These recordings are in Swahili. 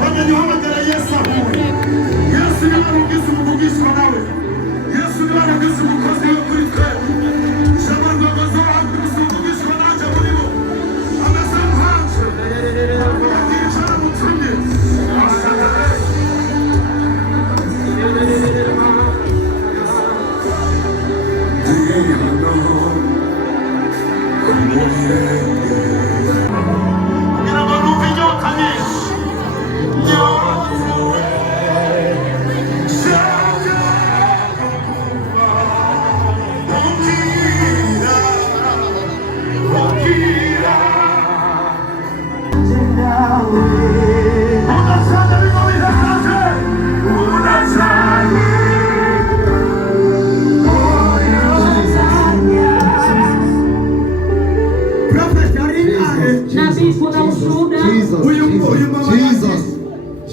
wanyanyohamagara Yesu ahuye. Yesu niwe mugizi muvugishwa nawe. Yesu niwe mugizi mukozi we kuri twe. Ijambo rw'abazo abakristo muvugishwa nanje muri bo. Ameze muhanje. Yagicara mutumye.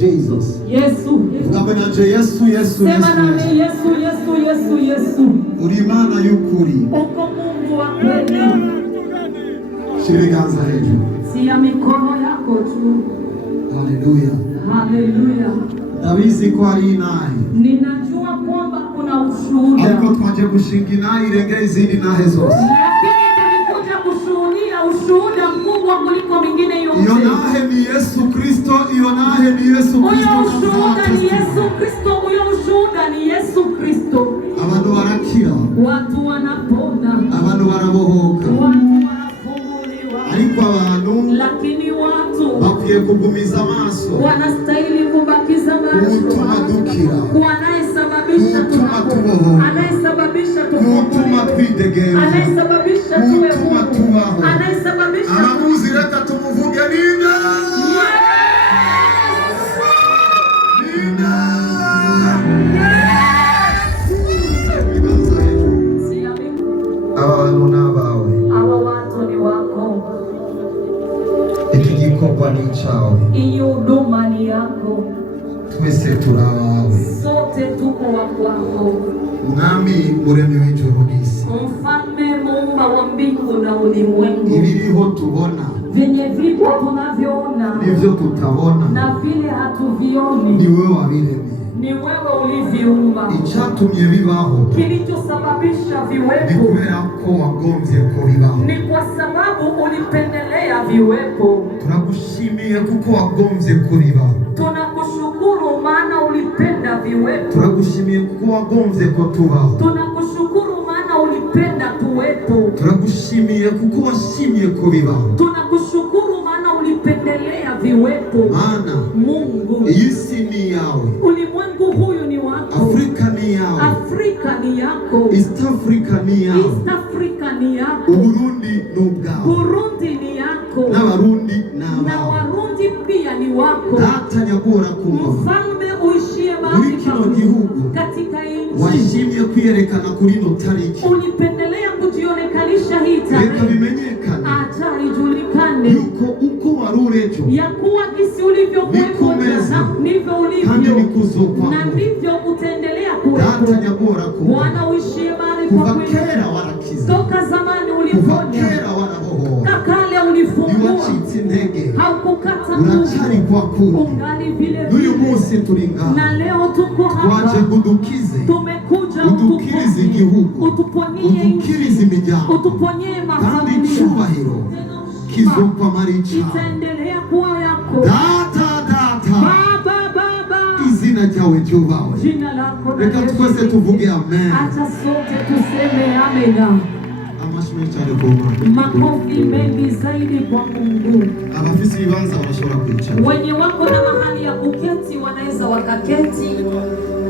Jesus. Yesu. Ukabenaje Yesu Yesu. Sema nami Yesu Yesu Yesu Yesu. Uri Imana y'ukuri. Uko Mungu wa kweli. Shirikanza hejuru. Sia mikono yako tu. Haleluya. Haleluya. Ndabizi ko ari inahi. Ninajua kwamba kuna ushuhuda. Ariko twaje gushinga inahi irengeye izindi nahe zose. Lakini tulikuja kushuhudia ushuhuda mkubwa kuliko mingine yote. Iyo nahe ni Yesu Kristo, iyo nahe ni Yesu Kristo. Uyo ushuhuda ni Yesu Kristo, uyo ushuhuda ni Yesu Kristo. Abantu barakira. Watu wanapona. Abantu barabohoka. Watu wanafunguliwa. Ariko abantu lakini watu bakwiye kugumiza amaso. Wanastahili kubakiza macho. Utuma dukira. Anayesababisha tubohoka. Anayesababisha utuma twidegembya. Anayesababisha tuwe huru. Tubaho. Anayesababisha abamuzi reka tumuvuge nina. Abantu n'abawe. Aba watu ni wako. Iki gikorwa ni cyawe. Iyi huduma ni yako. Twese turabawe. Sote tuko wa kwako. Mwami muremyi w'ijuru n'isi. Mfalme muumba wa mbingu na ulimwengu. Ibiriho tubona. Venye vipo tunavyoona. Nivyo tutabona. Na vile hatuvioni. Ni wewe waviremye. Ni wewe uliviumba. Icyatumye bibaho. Kilichosababisha viwepo. Ni kubera ko wagomvye ko bibaho. Ni kwa sababu ulipendelea viwepo. Turagushimiye kuko wagomvye ko bibaho. Tunakushukuru maana ulipenda viwepo. Turagushimiye kuko wagomvye ko tubaho. Tunakushukuru maana ulipenda tuwepo. Turagushimiye kuko washimye ko bibaho. Tunakushukuru maana ulipendelea viwepo. Maana Mungu, isi ni yawe. Ulimwengu huyu ni wako. Afrika ni yawe. Afrika ni yako. East Africa ni yawe. East Africa ni yako. Burundi ni ubwawe. Burundi ni yako. N'abarundi na Warundi pia ni wako. Data nyagora kumva. Mfalme uishie mahali pa katika nchi. Washimye kwiyerekana kuri no tariki. Ulipendelea kujionekanisha hii tarehe. Reka bimenyekane. Acha ijulikane. Yuko uko warurejo. Ya kuwa kisi ulivyokuwepo jana ndivyo ulivyo. Na ndivyo utaendelea kuwepo. Data nyagora kumva. Bwana uishie mahali pa kuva kera warakiza. Toka zamani uliponya. Kuva kera warabohoa. Kakale ulifungua. Niwachitse intege. Haukukata uracari kwa kundi. Ungali vile vile. N'uyu munsi turi ngaha. Na leo tuko hapa. Waje kudukize. Tumekuja udukirize igihugu. Utuponye udukirize imiryango. Utuponye mafamilia. Kandi cyubahiro kizopfa maricha. Itaendelea kuwa yako. Data. Baba. Izina ryawe ryubahwe. Jina lako. Reka twese tuvuge amen. Acha sote tuseme amen. Makofi mengi zaidi kwa Mungu. Abafisi ibibanza barashobora kwicara. Wenye wako na mahali ya kuketi wanaweza wakaketi.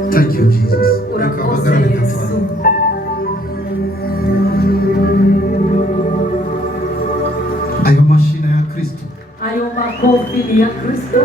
Thank you Jesus. Urakose Yesu. Ayo mashina ya Kristo. Ayo makofi ya Kristo.